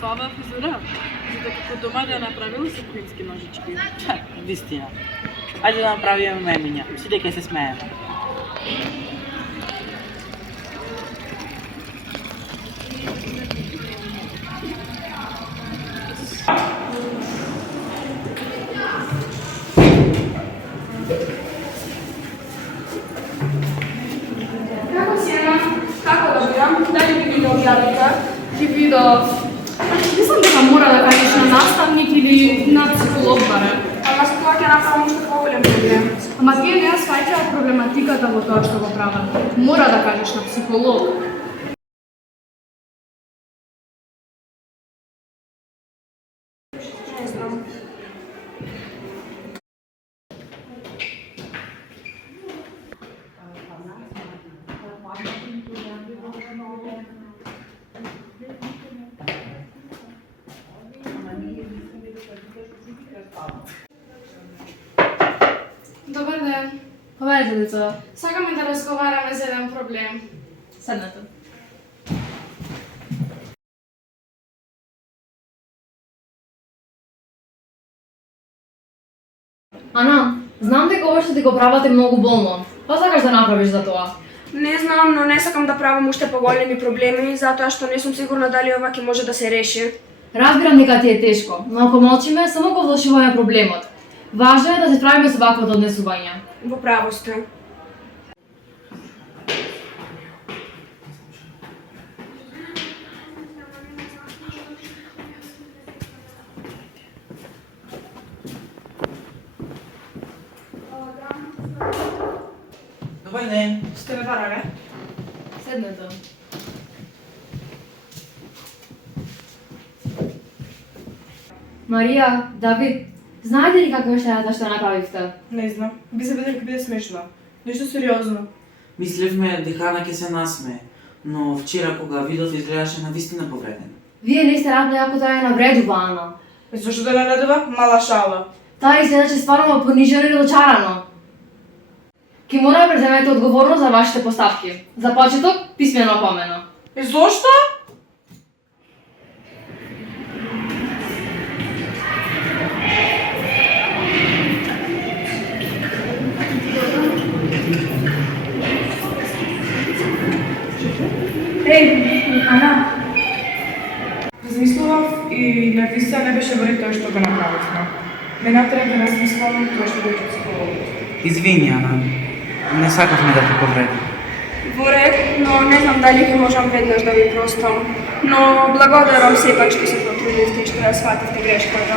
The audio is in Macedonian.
со оваа фризура, зато како дома да направил со квински ножички. Вистина. Ајде да направиме мемиња. Сите ќе се смееме. Како си, Ема? Како да бидам? Дали би ги објавите? Ги видов. Мислам дека мора да кажеш на наставник или на психолог барем. Ама со тоа ќе направам уште поголем проблем. Ама тие не сваќаат проблематиката во тоа што го прават. Мора да кажеш на психолог. Не знам. Добар ден. Повеќе, деца. Сакаме да разговараме за еден проблем. Седнете. Ана, знам дека ова што ти го правате многу болно. Па сакаш да направиш за тоа? Не знам, но не сакам да правам уште поголеми проблеми, затоа што не сум сигурна дали ова ќе може да се реши. Разбирам дека ти е тешко, но ако молчиме, само го влошуваме проблемот. Важно е да се справиме со ваквото однесување. Во право сте. Добар ден. Сте ме барале? Седнете. Марија, Давид, знаете ли каква е штетата што направивте? Не знам. Би се видел дека биде смешно. Нешто сериозно. Мислевме дека Ана ќе се насмее, но вчера кога видов изгледаше навистина повреден. Вие не сте радна ако тоа е навредува, Ана. Зошто да не радува? Мала шала. Таа изгледаше стварно понижено и рачарано. Ке мора да преземете одговорност за вашите поставки. За почеток, писмено опомена. Зошто? Ана. Размислував и навистина не беше вари тоа што го направивме. Ме натера да размислувам тоа што беше психологот. Извини, Ана. Не сакавме да те повредим. Во ред, но не знам дали ќе можам веднаш да ви простам. Но благодарам сепак што се потрудивте и што ја свативте грешката.